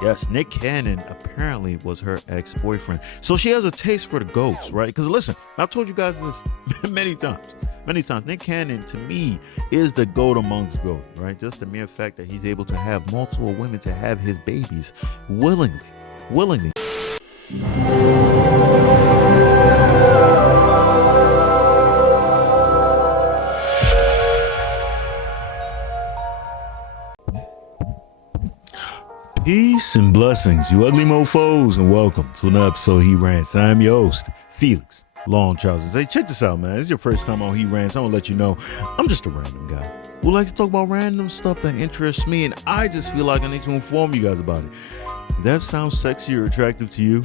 Yes, Nick Cannon apparently was her ex-boyfriend. So she has a taste for the goats, right? Because listen, I've told you guys this many times. Many times. Nick Cannon, to me, is the goat amongst goat, right? Just the mere fact that he's able to have multiple women to have his babies willingly. Willingly. Peace and blessings, you ugly mofos, and welcome to another episode of He Rants. I'm your host, Felix Long Trousers. Hey, check this out, man. This is your first time on He Rants. I'm gonna let you know I'm just a random guy who likes to talk about random stuff that interests me, and I just feel like I need to inform you guys about it. If that sounds sexy or attractive to you,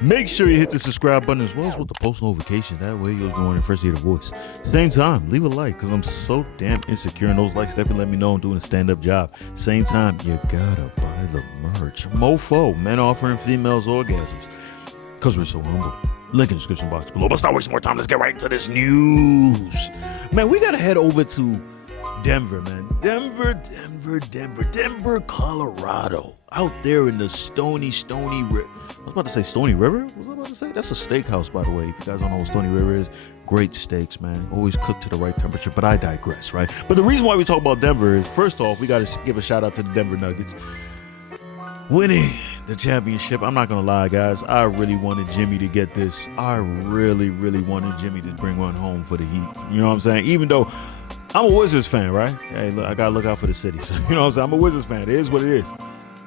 make sure you hit the subscribe button as well as with the post notification. That way you'll go in and first hear the voice. Same time, leave a like because I'm so damn insecure, and those likes definitely let me know I'm doing a stand-up job. Same time, you gotta buy the merch. Mofo, men offering females orgasms because we're so humble. Link in the description box below. But stop wasting more time. Let's get right into this news. Man, we gotta head over to Denver, man. Denver, Colorado. Out there in the Stony River. I was about to say Stony River? What was I about to say? That's a steakhouse, by the way. If you guys don't know what Stony River is, great steaks, man. Always cooked to the right temperature, but I digress, right? But the reason why we talk about Denver is, first off, we got to give a shout out to the Denver Nuggets winning the championship. I'm not going to lie, guys. I really wanted Jimmy to get this. I really wanted Jimmy to bring one home for the Heat. You know what I'm saying? Even though I'm a Wizards fan, right? Hey, look, I got to look out for the city. So, you know what I'm saying? I'm a Wizards fan. It is what it is.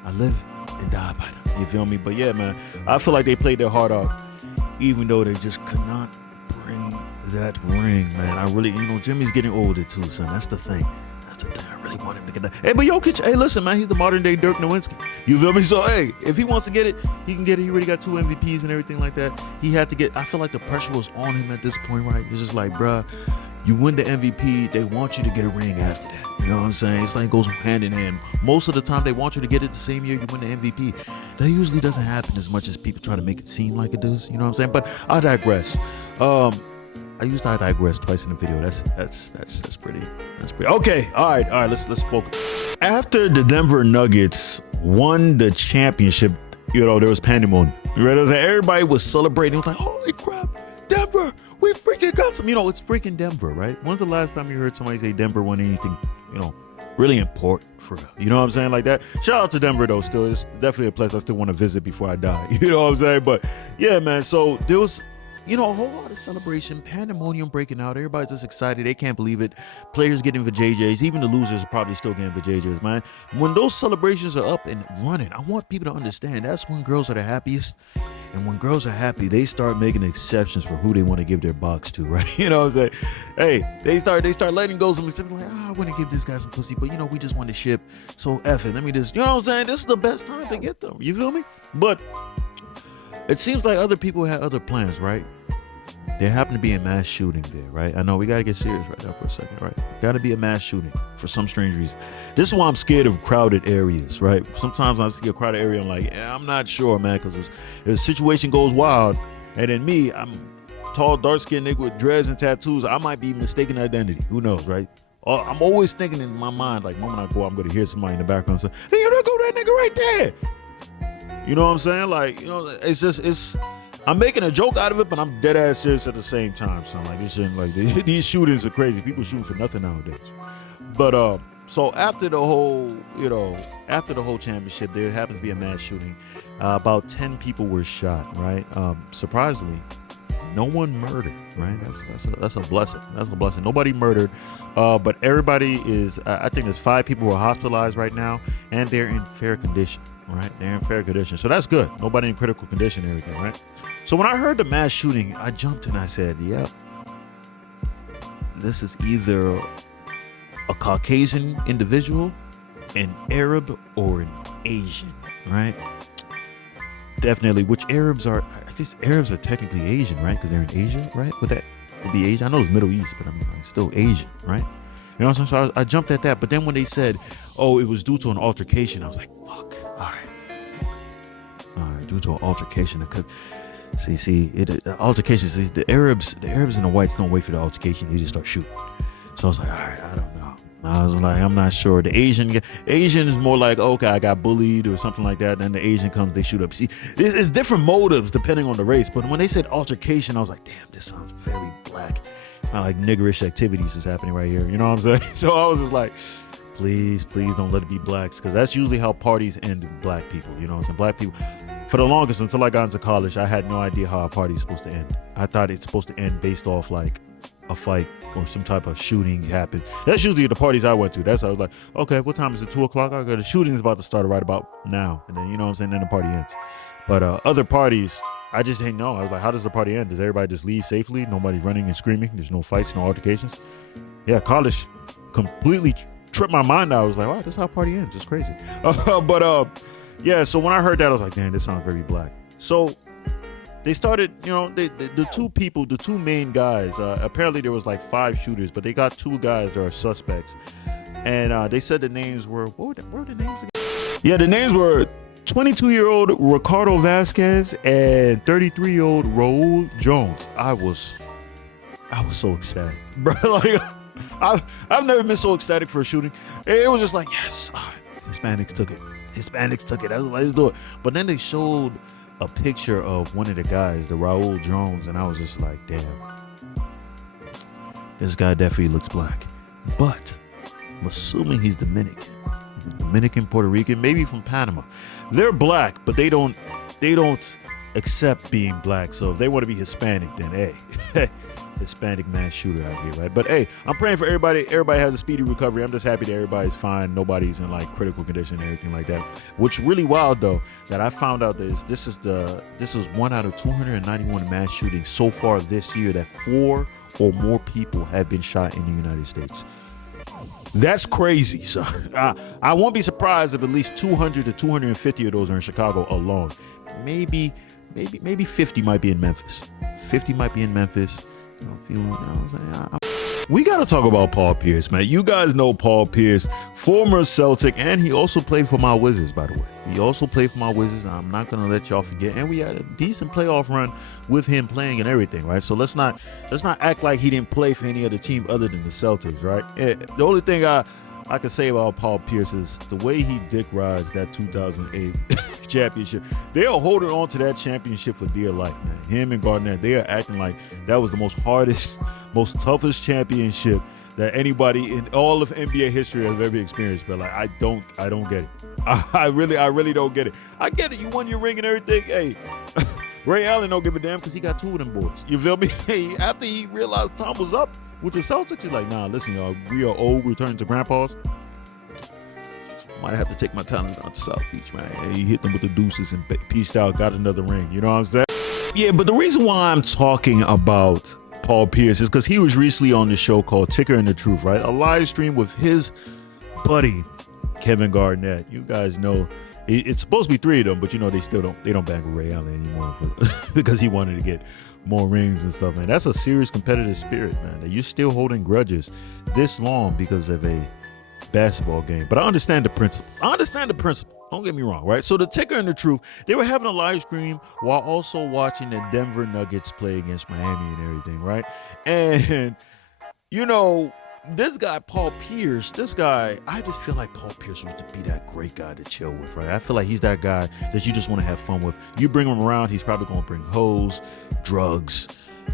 I live and die by them. You feel me? But yeah, man, I feel like they played their heart out, even though they just could not bring that ring, man. I really, Jimmy's getting older too, son. That's the thing. I really want him to get that. Hey, but Jokic, hey, listen, man, he's the modern day Dirk Nowitzki. You feel me? So, hey, if he wants to get it, he can get it. He already got 2 MVPs and everything like that. He had to get, I feel like the pressure was on him at this point, right? It's just like, bruh, you win the MVP, they want you to get a ring after that. You know what I'm saying? It's like it goes hand in hand. Most of the time, they want you to get it the same year you win the MVP. That usually doesn't happen as much as people try to make it seem like it does. You know what I'm saying? But I digress. I used I digress twice in the video. That's pretty. Okay. All right. Let's focus. After the Denver Nuggets won the championship, there was pandemonium. Right? It was like everybody was celebrating. It was like, holy crap, Denver, we freaking got some. It's freaking Denver, right? When's the last time you heard somebody say Denver won anything, really important for real? You know what I'm saying? Like that. Shout out to Denver though. Still, it's definitely a place I still want to visit before I die. You know what I'm saying? But yeah, man. So there was, a whole lot of celebration, pandemonium breaking out. Everybody's just excited. They can't believe it. Players getting for JJs. Even the losers are probably still getting for JJs, man. When those celebrations are up and running, I want people to understand that's when girls are the happiest. And when girls are happy, they start making exceptions for who they want to give their box to, right? You know what I'm saying? Hey, they start letting go some exceptions. Like, I want to give this guy some pussy, but we just want to ship. So F it. Let me just, you know what I'm saying? This is the best time to get them. You feel me? But it seems like other people had other plans, right? There happened to be a mass shooting there, right? I know we got to get serious right now for a second, right? Got to be a mass shooting for some strange reason. This is why I'm scared of crowded areas, right? Sometimes I see a crowded area, I'm like, I'm not sure, man, because if the situation goes wild, and then me, I'm tall, dark-skinned nigga with dreads and tattoos, I might be mistaken identity. Who knows, right? I'm always thinking in my mind, like, the moment I go out, I'm going to hear somebody in the background say, hey, there go that nigga right there. You know what I'm saying? Like, it's I'm making a joke out of it, but I'm dead ass serious at the same time, son. Like, these shootings are crazy. People shoot for nothing nowadays. But so after the whole championship, there happens to be a mass shooting. About 10 people were shot, right? Surprisingly, no one murdered, right? That's a blessing. That's a blessing. Nobody murdered, but everybody is. I think there's 5 people who are hospitalized right now, and they're in fair condition. Right, they're in fair condition, so that's good. Nobody in critical condition and everything, right? So when I heard the mass shooting, I jumped and I said, yep, this is either a Caucasian individual, an Arab, or an Asian, right? Definitely, which Arabs are, I guess Arabs are technically Asian, right? Because they're in Asia, right? Would be Asian? I know it's Middle East, but I'm still Asian, right? You know what I'm saying? So I jumped at that, but then when they said, oh, it was due to an altercation, I was like, fuck, all right, due to an altercation. Altercations, the Arabs and the whites don't wait for the altercation, they just start shooting. So I was like, all right, I don't know. I was like, I'm not sure. The Asian is more like, okay, I got bullied or something like that. Then the Asian comes, they shoot up. See, it's different motives depending on the race. But when they said altercation, I was like, damn, this sounds very black. Kind of like niggerish activities is happening right here. You know what I'm saying? So I was just like, please don't let it be blacks, because that's usually how parties end with black people. You know what I'm saying? Black people, for the longest, until I got into college, I had no idea how a party is supposed to end. I thought it's supposed to end based off like a fight or some type of shooting happened. That's usually the parties I went to. That's how I was like, okay, what time is it? 2 o'clock? I got the shooting is about to start right about now. And then, you know what I'm saying? Then the party ends. But other parties, I just didn't know. I was like, how does the party end? Does everybody just leave safely? Nobody's running and screaming. There's no fights, no altercations. Yeah, college completely tripped my mind out. I was like, wow, this is how a party ends. It's crazy. Yeah, so when I heard that, I was like, damn, this sounds very black. So they started, you know, the two main guys, apparently there was like 5 shooters, but they got 2 guys that are suspects. And they said the names were, what were the names again? Yeah, the names were 22-year-old Ricardo Vasquez and 33-year-old Raul Jones. I was so ecstatic, bro. Like, I've never been so ecstatic for a shooting. It was just like, yes, Hispanics took it. I was like, let's do it. But then they showed a picture of one of the guys, the Raul Jones, and I was just like, damn, this guy definitely looks black. But I'm assuming he's Dominican, Puerto Rican, maybe from Panama. They're black, but they don't accept being black. So if they want to be Hispanic, then hey, Hispanic mass shooter out here, right? But hey, I'm praying for everybody. Everybody has a speedy recovery. I'm just happy that everybody's fine. Nobody's in like critical condition or anything like that. What's really wild though, that I found out is this is 1 out of 291 mass shootings so far this year that 4 or more people have been shot in the United States. That's crazy. So I won't be surprised if at least 200 to 250 of those are in Chicago alone. Maybe 50 might be in Memphis. 50 might be in Memphis. We got to talk about Paul Pierce, man. You guys know Paul Pierce, former Celtic, and he also played for my Wizards, by the way. He also played for my Wizards. I'm not going to let y'all forget. And we had a decent playoff run with him playing and everything, right? So let's not act like he didn't play for any other team other than the Celtics, right? The only thing I can say about Paul Pierce is the way he dick rides that 2008 championship. They are holding on to that championship for dear life, man. Him and Garnett, they are acting like that was the most toughest championship that anybody in all of NBA history has ever experienced. But like, I don't get it. I really don't get it. I get it. You won your ring and everything. Hey, Ray Allen don't give a damn because he got 2 of them boys. You feel me? Hey, after he realized time was up with the Celtics, he's like, nah, listen, y'all, we are old. We're returning to grandpa's. Might have to take my talents down to South Beach, man. And he hit them with the deuces and peaced out, got another ring. You know what I'm saying? Yeah, but the reason why I'm talking about Paul Pierce is because he was recently on the show called Ticker and the Truth, right? A live stream with his buddy, Kevin Garnett. You guys know it's supposed to be 3 of them, but you know they don't bang with Ray Allen anymore because he wanted to get more rings and stuff, man. That's a serious competitive spirit, man. That you're still holding grudges this long because of a basketball game. But I understand the principle. Don't get me wrong, right? So the Ticker and the Truth, they were having a live stream while also watching the Denver Nuggets play against Miami and everything, right? And, you know, this guy, Paul Pierce, I just feel like Paul Pierce was to be that great guy to chill with, right? I feel like he's that guy that you just want to have fun with. You bring him around, he's probably going to bring hoes, drugs,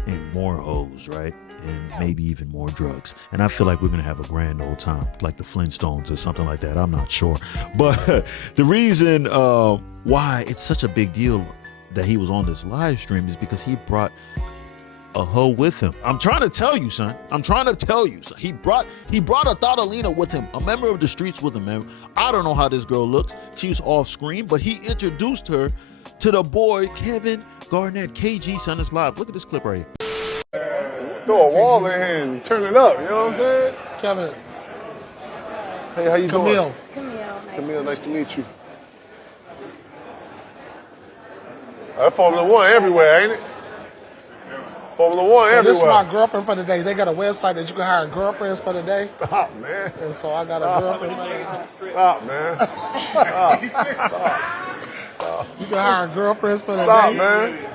and more hoes, right? And maybe even more drugs. And I feel like we're going to have a grand old time, like the Flintstones or something like that. I'm not sure. But the reason why it's such a big deal that he was on this live stream is because he brought a hoe with him. I'm trying to tell you, son. He brought a Thadalina with him, a member of the streets with him, man. I don't know how this girl looks. She was off screen, but he introduced her to the boy, Kevin Garnett, KG, son. It's live. Look at this clip right here. Throw a wall in here and turn it up, you know what I'm saying? Kevin. Hey, how you doing? Camille, nice to meet you. Formula One everywhere, ain't it? Formula One everywhere. This is my girlfriend for the day. They got a website that you can hire girlfriends for the day. Stop, man. And so I got a girlfriend for the day. Stop, man. Stop. You can hire girlfriends for the Stop, day. man.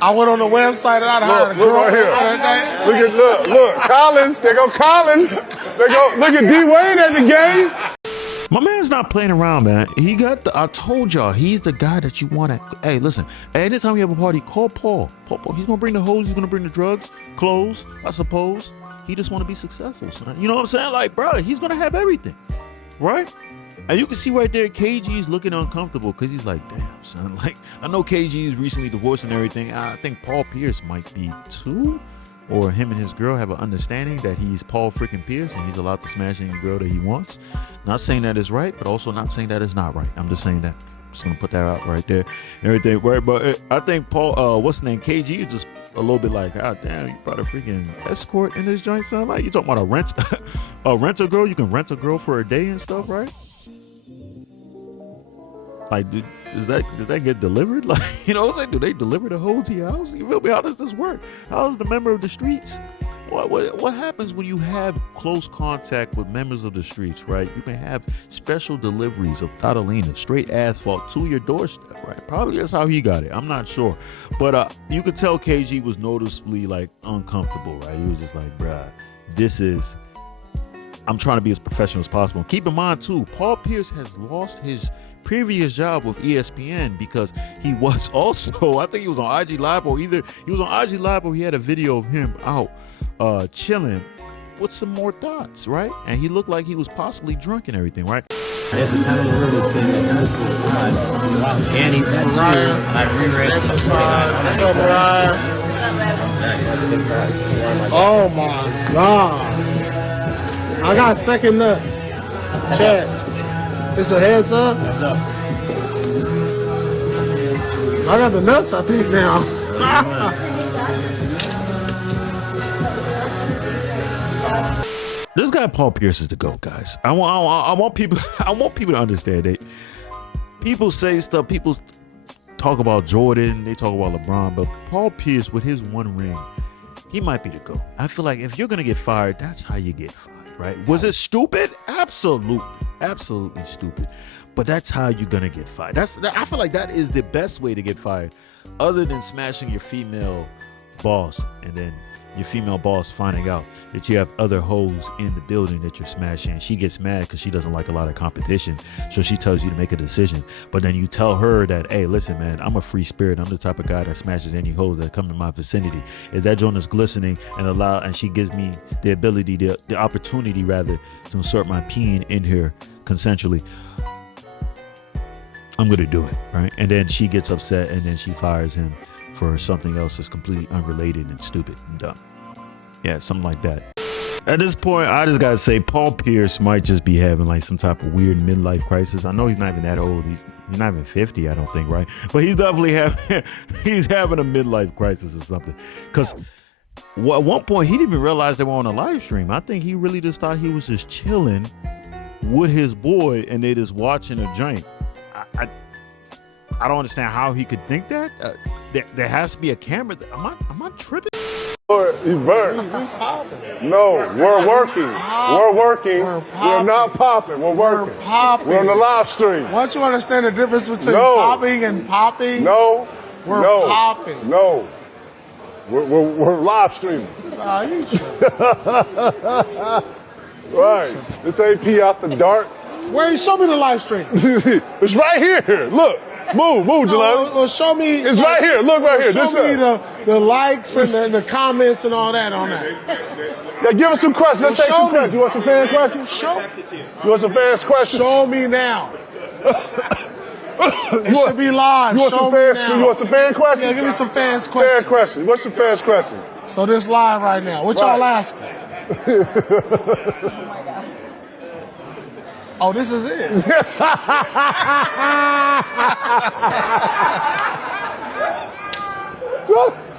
I went on the website and I'd hire a Look right girlfriend for the day. here. Look, Collins. There go Collins. They go, look at D Wade at the game. My man's not playing around, man. He got the. I told y'all, he's the guy that you want to. Hey, listen. Anytime you have a party, call Paul. Paul. He's gonna bring the hose. He's gonna bring the drugs, clothes. I suppose. He just want to be successful, son. You know what I'm saying? Like, bro, he's gonna have everything, right? And you can see right there, KG's looking uncomfortable because he's like, damn, son. Like, I know KG is recently divorced and everything. I think Paul Pierce might be too. Or him and his girl have an understanding that he's Paul freaking Pierce and he's allowed to smash any girl that he wants. Not saying that is right, but also not saying that is not right. I'm just saying that. I'm just gonna put that out right there and everything, right? But I think Paul, what's the name? KG is just a little bit like, God damn, you brought a freaking escort in this joint, son. Like, you talking about a rental girl? You can rent a girl for a day and stuff, right? Like, dude, does that get delivered? Like, you know what I'm saying? Do they deliver the hoe to your house? You feel me? How does this work? How is the member of the streets? What happens when you have close contact with members of the streets, right? You can have special deliveries of Catalina, straight asphalt to your doorstep, right? Probably that's how he got it. I'm not sure. But you could tell KG was noticeably, like, uncomfortable, right? He was just like, bruh, I'm trying to be as professional as possible. Keep in mind, too, Paul Pierce has lost his previous job with ESPN because he was also, I think he was on IG Live, or either he was on IG Live or he had a video of him out chilling with some more thoughts, right? And he looked like he was possibly drunk and everything, right? At the time of the river thing, and he I reread the What's up, Ryan? Oh my God. I got second nuts. Check. It's a heads up. I got the nuts, I think, now. This guy Paul Pierce is the GOAT, guys. I want people to understand it. People say stuff, people talk about Jordan, they talk about LeBron, but Paul Pierce with his one ring, he might be the GOAT. I feel like if you're gonna get fired, that's how you get fired, right? Was it stupid? Absolutely stupid. But that's how you're gonna get fired. I feel like that is the best way to get fired, other than smashing your female boss and then your female boss finding out that you have other hoes in the building that you're smashing. She gets mad because she doesn't like a lot of competition, so she tells you to make a decision. But then you tell her that, hey, listen, man, I'm a free spirit. I'm the type of guy that smashes any hoes that come in my vicinity. If that joint is glistening and she gives me the ability, the opportunity rather, to insert my peen in here consensually, I'm gonna do it, right? And then she gets upset and then she fires him for something else that's completely unrelated and stupid and dumb. Yeah, something like that. At this point, I just gotta say, Paul Pierce might just be having like some type of weird midlife crisis. I know he's not even that old. He's not even 50, I don't think, right? But he's definitely having a midlife crisis or something. Because at one point, he didn't even realize they were on a live stream. I think he really just thought he was just chilling with his boy and they just watching a drink. I don't understand how he could think that. There has to be a camera. Am I tripping? He's burnt. No, we're working. We're working. We're not popping. We're working. We're popping. We're on the live stream. Once you understand the difference between No. popping and popping, No. We're no, popping. No. We're live streaming. nah, you should. Right. This AP out the dark. Where? Show me the live stream. It's right here. Look. Move, Jelani. Well, show me. It's right here. Look right here. Show This me the likes and the comments and all that on that. Yeah, give us some questions. Let's take Show some me. questions. You want some fan questions? You want some fans questions? Show me now. It should be live. You want Show some me fans? now. You want some fan questions? Yeah, give me some fans Fan questions. questions. What's some fans questions? So this live right now. What y'all asking? Oh, this is it.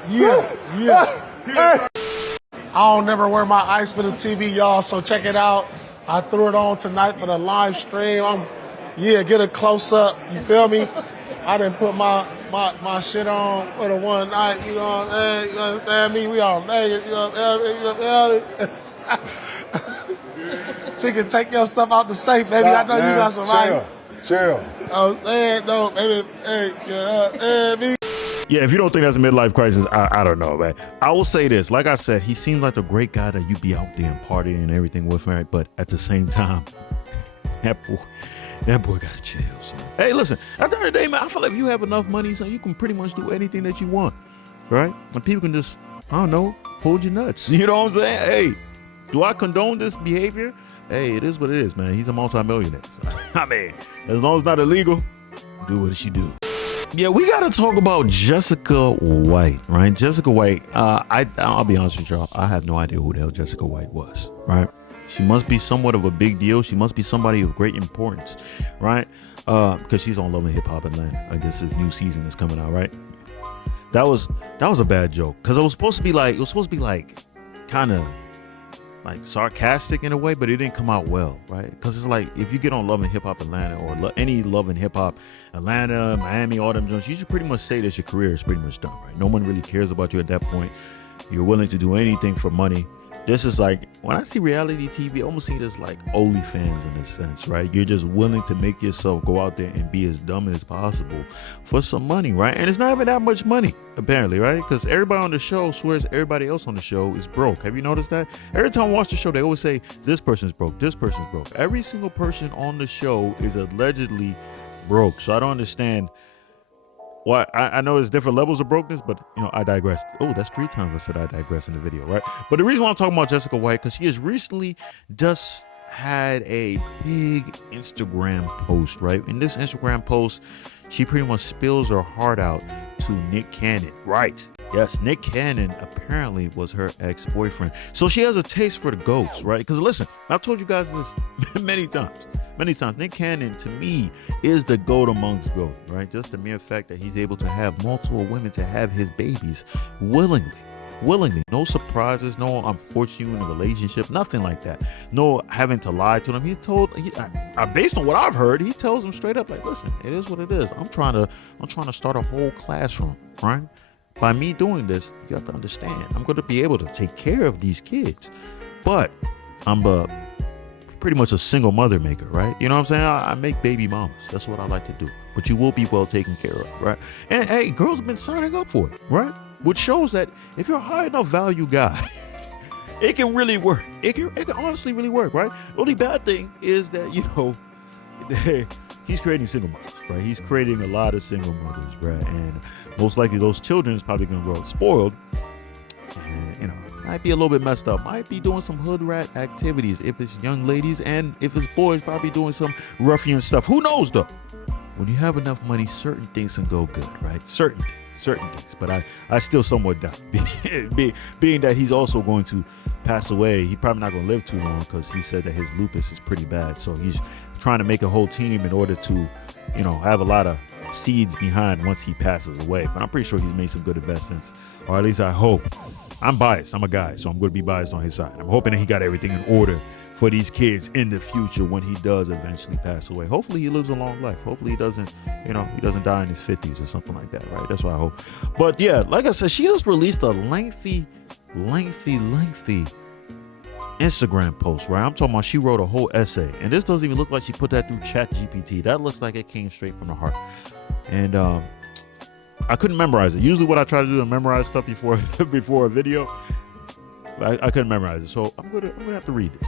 Yeah. I don't never wear my ice for the TV, y'all, so check it out. I threw it on tonight for the live stream. Get a close up, you feel me? I didn't put my shit on for the one night, you know what I'm saying? You understand me? We all naked, you know what I'm saying? So you can take your stuff out the safe, baby. Stop, I know man. you got some right. Chill. I'm saying, no, baby, hey, me. Yeah, if you don't think that's a midlife crisis, I don't know, man. I will say this. Like I said, he seems like a great guy that you be out there and partying and everything with, right? But at the same time, that boy gotta chill, son. Hey, listen, at the end of the day, man, I feel like if you have enough money, son, you can pretty much do anything that you want, right? And people can just, I don't know, hold your nuts. You know what I'm saying? Hey, do I condone this behavior? Hey, it is what it is, man. He's a multimillionaire. So, I mean, as long as it's not illegal, do what she do. Yeah, we got to talk about Jessica White, right? Jessica White, I'll be honest with y'all. I have no idea who the hell Jessica White was, right? She must be somewhat of a big deal. She must be somebody of great importance, right? Because she's on Love and Hip Hop Atlanta. I guess this new season is coming out, right? That was a bad joke because it was supposed to be like kind of like sarcastic in a way, but it didn't come out well, right? Because it's like if you get on Love and Hip Hop Atlanta or any Love and Hip Hop Atlanta, Miami, all them joints, you should pretty much say that your career is pretty much done, right? No one really cares about you at that point. You're willing to do anything for money. This is like, when I see reality TV, I almost see it as like OnlyFans in a sense, right? You're just willing to make yourself go out there and be as dumb as possible for some money, right? And it's not even that much money, apparently, right? Because everybody on the show swears everybody else on the show is broke. Have you noticed that? Every time I watch the show, they always say, this person's broke, this person's broke. Every single person on the show is allegedly broke. So I don't understand. Well, I know there's different levels of brokenness, but, I digress. Oh, that's 3 times I said I digress in the video, right? But the reason why I'm talking about Jessica White, because she has recently just had a big Instagram post, right? In this Instagram post, she pretty much spills her heart out to Nick Cannon, right? Yes, Nick Cannon apparently was her ex-boyfriend. So she has a taste for the goats, right? Because listen, I've told you guys this many times. Nick Cannon, to me, is the goat amongst goat, right? Just the mere fact that he's able to have multiple women to have his babies willingly. No surprises, no I'm forcing you in a relationship, nothing like that. No having to lie to them. Based on what I've heard, he tells them straight up, like, listen, it is what it is. I'm trying to start a whole classroom, right? By me doing this, you have to understand, I'm going to be able to take care of these kids, but I'm pretty much a single mother maker, right? You know what I'm saying? I make baby mamas. That's what I like to do. But you will be well taken care of, right? And hey, girls have been signing up for it, right? Which shows that if you're a high enough value guy, it can really work. It can honestly really work, right? The only bad thing is that, he's creating single mothers, right? He's creating a lot of single mothers, right? And most likely those children is probably going to grow up spoiled and, might be a little bit messed up, might be doing some hood rat activities if it's young ladies, and if it's boys, probably doing some ruffian stuff. Who knows though? When you have enough money, certain things can go good, right? Certain things. But I still somewhat doubt, being that he's also going to pass away. He's probably not going to live too long because he said that his lupus is pretty bad. So he's trying to make a whole team in order to, have a lot of seeds behind once he passes away. But I'm pretty sure he's made some good investments, or at least I hope. I'm biased. I'm a guy, so I'm going to be biased on his side. I'm hoping that he got everything in order for these kids in the future when he does eventually pass away. Hopefully he lives a long life. Hopefully he doesn't die in his 50s or something like that, right? That's what I hope. But yeah, like I said, she just released a lengthy Instagram post, right? I'm talking about she wrote a whole essay, and this doesn't even look like she put that through ChatGPT. That looks like it came straight from the heart. And I couldn't memorize it. Usually what I try to do is memorize stuff before a video. I couldn't memorize it, so I'm gonna have to read this.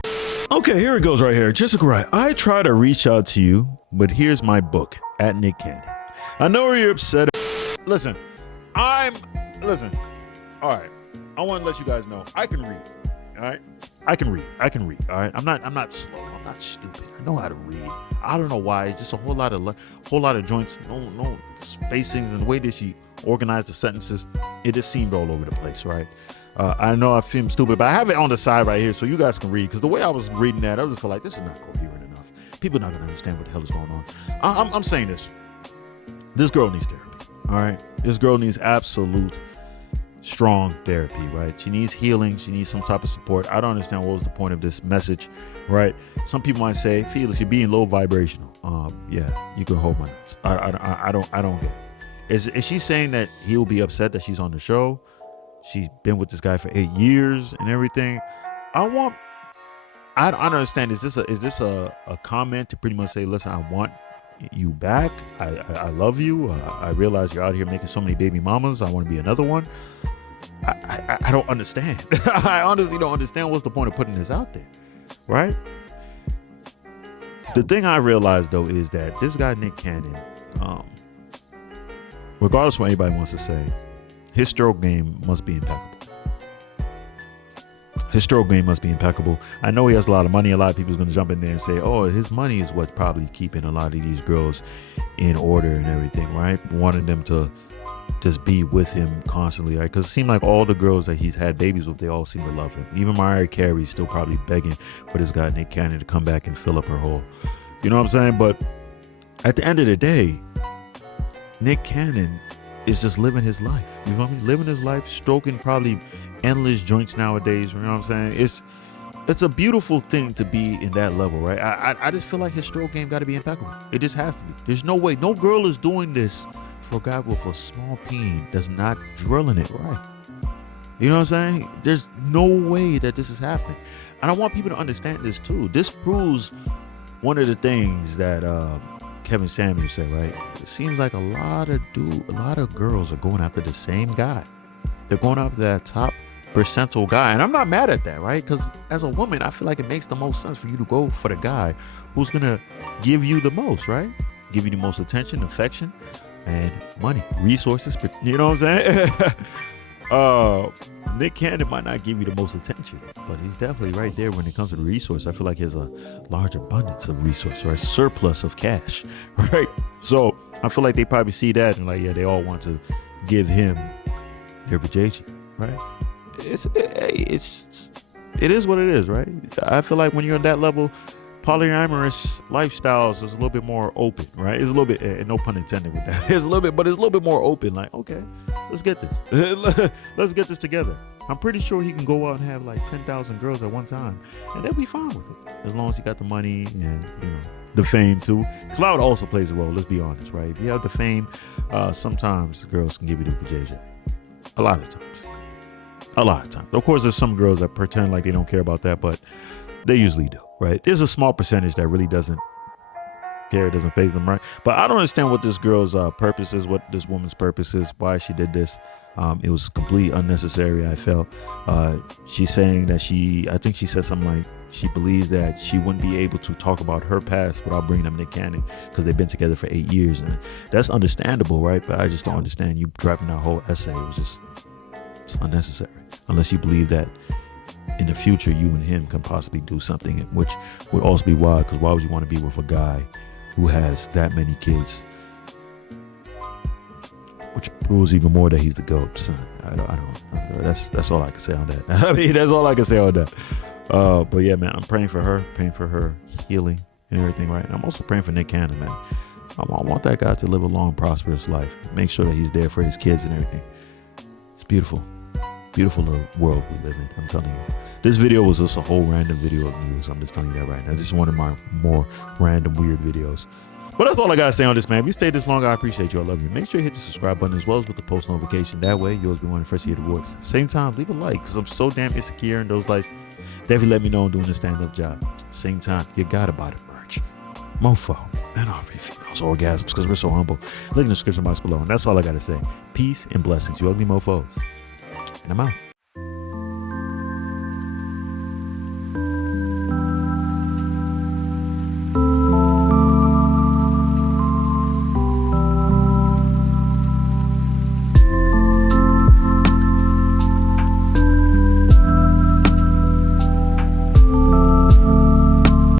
Okay, here it goes right here. Jessica Wright, I try to reach out to you, but here's my book, at Nick Cannon. I know you're upset. Listen, all right. I want to let you guys know I can read. All right, I can read. All right, I'm not slow. I'm not stupid. I know how to read. I don't know why. It's just a whole lot of joints, no spacings, and the way that she organized the sentences, it just seemed all over the place, right? I know I seem stupid, but I have it on the side right here so you guys can read. Because the way I was reading that, I just feel like this is not coherent enough. People are not gonna understand what the hell is going on. I'm saying this. This girl needs therapy. All right, this girl needs absolute strong therapy, right? She needs healing. She needs some type of support. I don't understand what was the point of this message, right? Some people might say, Felix, you're being low vibrational. Yeah, you can hold my nuts. I don't get it. Is she saying that he'll be upset that she's on the show? She's been with this guy for 8 years and everything. I don't understand. Is this a comment to pretty much say, listen, I want you back. I love you. I realize you're out here making so many baby mamas. I want to be another one. I don't understand. I honestly don't understand what's the point of putting this out there, right? The thing I realized though is that this guy Nick Cannon, regardless of what anybody wants to say, his stroke game must be impeccable. His stroke game must be impeccable. I know he has a lot of money. A lot of people's going to jump in there and say, oh, his money is what's probably keeping a lot of these girls in order and everything, right? Wanting them to just be with him constantly, right? Because it seemed like all the girls that he's had babies with, they all seem to love him. Even Mariah Carey's still probably begging for this guy Nick Cannon to come back and fill up her hole. You know what I'm saying? But at the end of the day, Nick Cannon is just living his life. You know what I mean? Living his life, stroking probably endless joints nowadays. You know what I'm saying? It's a beautiful thing to be in that level, right? I just feel like his stroke game got to be impeccable. It just has to be. There's no way. No girl is doing this for a guy with a small peen that's not drilling it right. You know what I'm saying? There's no way that this is happening. And I want people to understand this too. This proves one of the things that Kevin Samuels said, right? It seems like a lot of girls are going after the same guy. They're going after that top percentile guy. And I'm not mad at that, right? Because as a woman, I feel like it makes the most sense for you to go for the guy who's going to give you the most, right? Give you the most attention, affection, and money, resources. You know what I'm saying? Nick Cannon might not give you the most attention, but he's definitely right there when it comes to the resource. I feel like he has a large abundance of resource, right? Surplus of cash, right? So I feel like they probably see that and like, yeah, they all want to give him their vajayjay, right? It is what it is, right? I feel like when you're on that level, polyamorous lifestyles is a little bit more open, right? It's a little bit, and no pun intended with that. It's a little bit more open. Like, okay, let's get this. Let's get this together. I'm pretty sure he can go out and have like 10,000 girls at one time, and they'll be fine with it as long as he got the money and the fame too. Clout also plays a role. Let's be honest, right? If you have the fame, sometimes girls can give you the vajayjay. A lot of times. Of course, there's some girls that pretend like they don't care about that, but they usually do. Right? There's a small percentage that really doesn't care, doesn't faze them, right? But I don't understand what this girl's purpose is, what this woman's purpose is, why she did this. It was completely unnecessary, I felt. She's saying that I think she said something like she believes that she wouldn't be able to talk about her past without bringing up Nick Cannon because they've been together for 8 years. And that's understandable, right? But I just don't understand you dropping that whole essay. It's unnecessary. Unless you believe that in the future, you and him can possibly do something, which would also be wild, because why would you want to be with a guy who has that many kids? Which proves even more that he's the GOAT, son. I don't. That's all I can say on that. I mean, that's all I can say on that. But yeah, man, I'm praying for her healing and everything, right? And I'm also praying for Nick Cannon, man. I want that guy to live a long, prosperous life. Make sure that he's there for his kids and everything. It's beautiful. Beautiful little world we live in, I'm telling you. This video was just a whole random video of news. I'm just telling you that right now. This is one of my more random, weird videos. But that's all I gotta say on this, man. If you stayed this long, I appreciate you. I love you. Make sure you hit the subscribe button as well as with the post notification. That way, you'll always be one of the first to hear the voice. Same time, leave a like, because I'm so damn insecure in those likes. Definitely let me know I'm doing a stand-up job. Same time, you gotta buy the merch. Mofo and our females orgasms, because we're so humble. Link in the description box below. And that's all I gotta say. Peace and blessings, you ugly mofos. And I'm out.